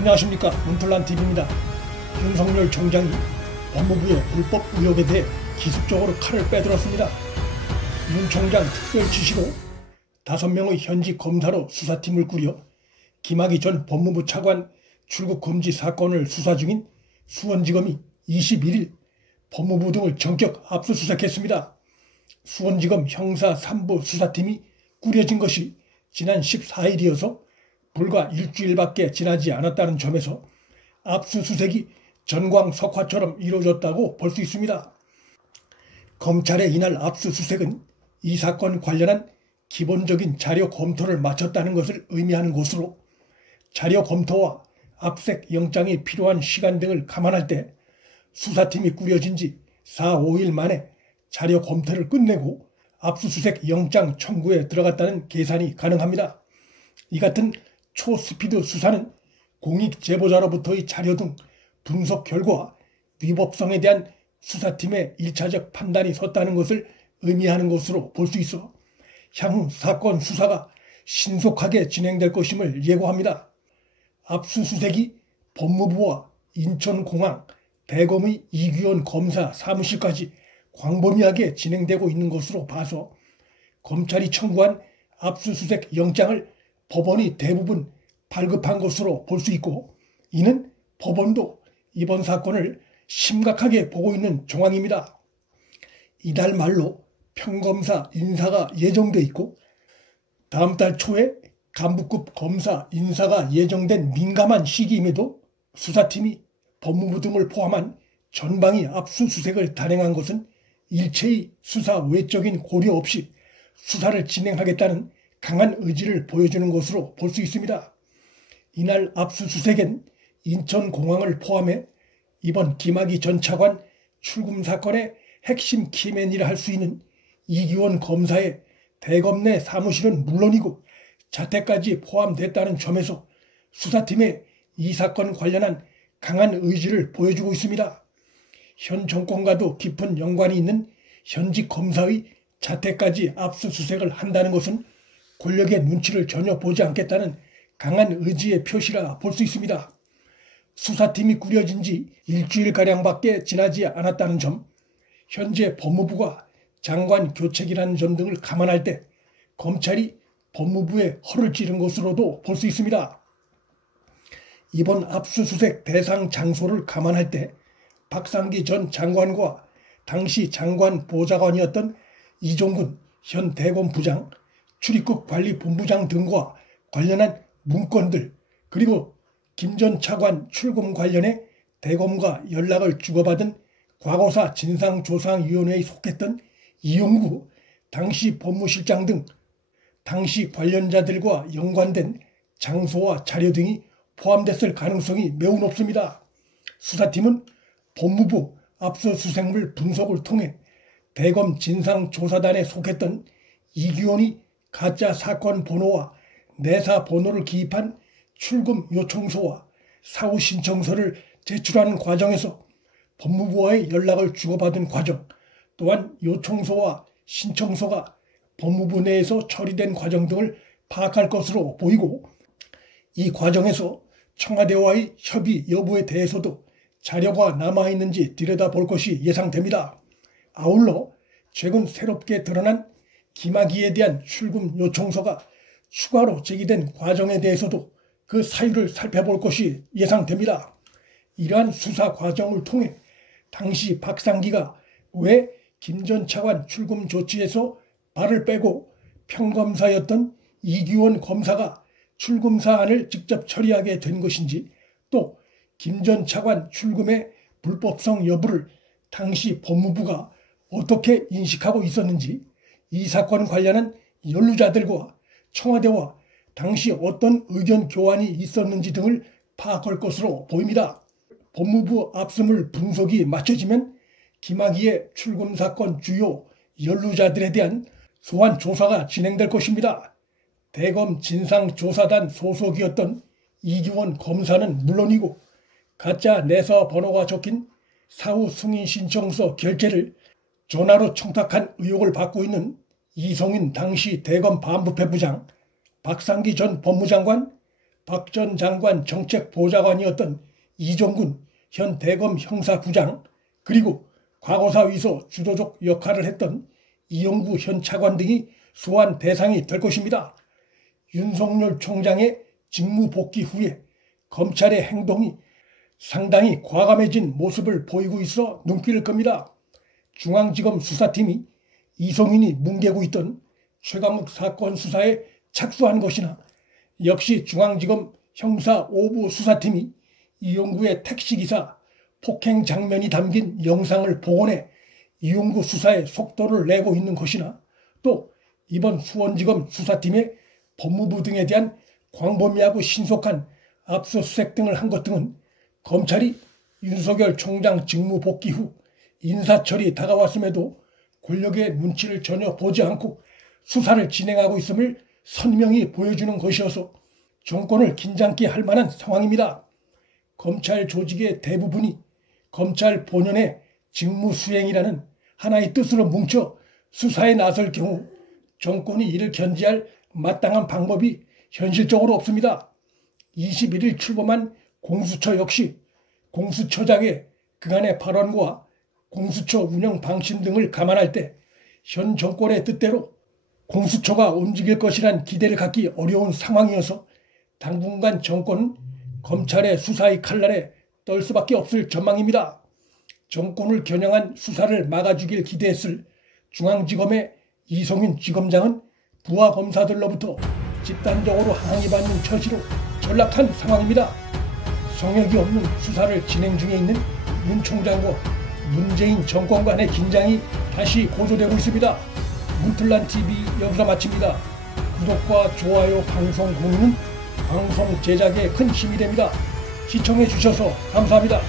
안녕하십니까. 문플란TV입니다. 윤석열 총장이 법무부의 불법 의혹에 대해 기습적으로 칼을 빼들었습니다. 윤 총장 특별 지시로 5명의 현직 검사로 수사팀을 꾸려 김학의 전 법무부 차관 출국 금지 사건을 수사 중인 수원지검이 21일 법무부 등을 전격 압수수색했습니다. 수원지검 형사 3부 수사팀이 꾸려진 것이 지난 14일이어서 불과 일주일밖에 지나지 않았다는 점에서 압수수색이 전광석화처럼 이루어졌다고 볼 수 있습니다. 검찰의 이날 압수수색은 이 사건 관련한 기본적인 자료 검토를 마쳤다는 것을 의미하는 것으로, 자료 검토와 압색 영장이 필요한 시간 등을 감안할 때 수사팀이 꾸려진 지 4, 5일 만에 자료 검토를 끝내고 압수수색 영장 청구에 들어갔다는 계산이 가능합니다. 이 같은 초스피드 수사는 공익 제보자로부터의 자료 등 분석 결과 위법성에 대한 수사팀의 1차적 판단이 섰다는 것을 의미하는 것으로 볼 수 있어 향후 사건 수사가 신속하게 진행될 것임을 예고합니다. 압수수색이 법무부와 인천공항, 대검의 이규원 검사 사무실까지 광범위하게 진행되고 있는 것으로 봐서 검찰이 청구한 압수수색 영장을 법원이 대부분 발급한 것으로 볼 수 있고, 이는 법원도 이번 사건을 심각하게 보고 있는 정황입니다. 이달 말로 평검사 인사가 예정돼 있고 다음 달 초에 간부급 검사 인사가 예정된 민감한 시기임에도 수사팀이 법무부 등을 포함한 전방위 압수수색을 단행한 것은 일체의 수사 외적인 고려 없이 수사를 진행하겠다는 강한 의지를 보여주는 것으로 볼 수 있습니다. 이날 압수수색엔 인천공항을 포함해 이번 김학의 전 차관 출금 사건의 핵심 키맨이라 할 수 있는 이규원 검사의 대검 내 사무실은 물론이고 자택까지 포함됐다는 점에서 수사팀의 이 사건 관련한 강한 의지를 보여주고 있습니다. 현 정권과도 깊은 연관이 있는 현직 검사의 자택까지 압수수색을 한다는 것은 권력의 눈치를 전혀 보지 않겠다는 강한 의지의 표시라 볼 수 있습니다. 수사팀이 꾸려진 지 일주일가량밖에 지나지 않았다는 점, 현재 법무부가 장관 교체기라는 점 등을 감안할 때 검찰이 법무부에 허를 찌른 것으로도 볼 수 있습니다. 이번 압수수색 대상 장소를 감안할 때 박상기 전 장관과 당시 장관 보좌관이었던 이종근 현 대검 부장, 출입국 관리본부장 등과 관련한 문건들, 그리고 김 전 차관 출금 관련해 대검과 연락을 주고받은 과거사 진상조사위원회에 속했던 이용구 당시 법무실장 등 당시 관련자들과 연관된 장소와 자료 등이 포함됐을 가능성이 매우 높습니다. 수사팀은 법무부 압수수색물 분석을 통해 대검 진상조사단에 속했던 이규원이 가짜 사건 번호와 내사 번호를 기입한 출금 요청서와 사후 신청서를 제출하는 과정에서 법무부와의 연락을 주고받은 과정, 또한 요청서와 신청서가 법무부 내에서 처리된 과정 등을 파악할 것으로 보이고, 이 과정에서 청와대와의 협의 여부에 대해서도 자료가 남아있는지 들여다볼 것이 예상됩니다. 아울러 최근 새롭게 드러난 김학의에 대한 출금 요청서가 추가로 제기된 과정에 대해서도 그 사유를 살펴볼 것이 예상됩니다. 이러한 수사 과정을 통해 당시 박상기가 왜 김 전 차관 출금 조치에서 발을 빼고 평검사였던 이규원 검사가 출금 사안을 직접 처리하게 된 것인지, 또 김 전 차관 출금의 불법성 여부를 당시 법무부가 어떻게 인식하고 있었는지, 이 사건 관련한 연루자들과 청와대와 당시 어떤 의견 교환이 있었는지 등을 파악할 것으로 보입니다. 법무부 압수물 분석이 마쳐지면 김학의의 출금 사건 주요 연루자들에 대한 소환 조사가 진행될 것입니다. 대검 진상조사단 소속이었던 이규원 검사는 물론이고 가짜 내사 번호가 적힌 사후 승인 신청서 결제를 전화로 청탁한 의혹을 받고 있는 이성인 당시 대검 반부패 부장, 박상기 전 법무장관, 박 전 장관 정책보좌관이었던 이종군 현 대검 형사부장, 그리고 과거사 위서 주도적 역할을 했던 이용구 현 차관 등이 소환 대상이 될 것입니다. 윤석열 총장의 직무 복귀 후에 검찰의 행동이 상당히 과감해진 모습을 보이고 있어 눈길을 끕니다. 중앙지검 수사팀이 이성윤이 뭉개고 있던 최강욱 사건 수사에 착수한 것이나, 역시 중앙지검 형사 5부 수사팀이 이용구의 택시기사 폭행 장면이 담긴 영상을 복원해 이용구 수사에 속도를 내고 있는 것이나, 또 이번 수원지검 수사팀의 법무부 등에 대한 광범위하고 신속한 압수수색 등을 한 것 등은 검찰이 윤석열 총장 직무 복귀 후 인사철이 다가왔음에도 권력의 눈치를 전혀 보지 않고 수사를 진행하고 있음을 선명히 보여주는 것이어서 정권을 긴장케 할 만한 상황입니다. 검찰 조직의 대부분이 검찰 본연의 직무 수행이라는 하나의 뜻으로 뭉쳐 수사에 나설 경우 정권이 이를 견제할 마땅한 방법이 현실적으로 없습니다. 21일 출범한 공수처 역시 공수처장의 그간의 발언과 공수처 운영 방침 등을 감안할 때 현 정권의 뜻대로 공수처가 움직일 것이란 기대를 갖기 어려운 상황이어서 당분간 정권은 검찰의 수사의 칼날에 떨 수밖에 없을 전망입니다. 정권을 겨냥한 수사를 막아주길 기대했을 중앙지검의 이성윤 지검장은 부하 검사들로부터 집단적으로 항의받는 처지로 전락한 상황입니다. 성역이 없는 수사를 진행 중에 있는 윤 총장과 문재인 정권 간의 긴장이 다시 고조되고 있습니다. 문틀란TV 여기서 마칩니다. 구독과 좋아요, 방송 공유는 방송 제작에 큰 힘이 됩니다. 시청해 주셔서 감사합니다.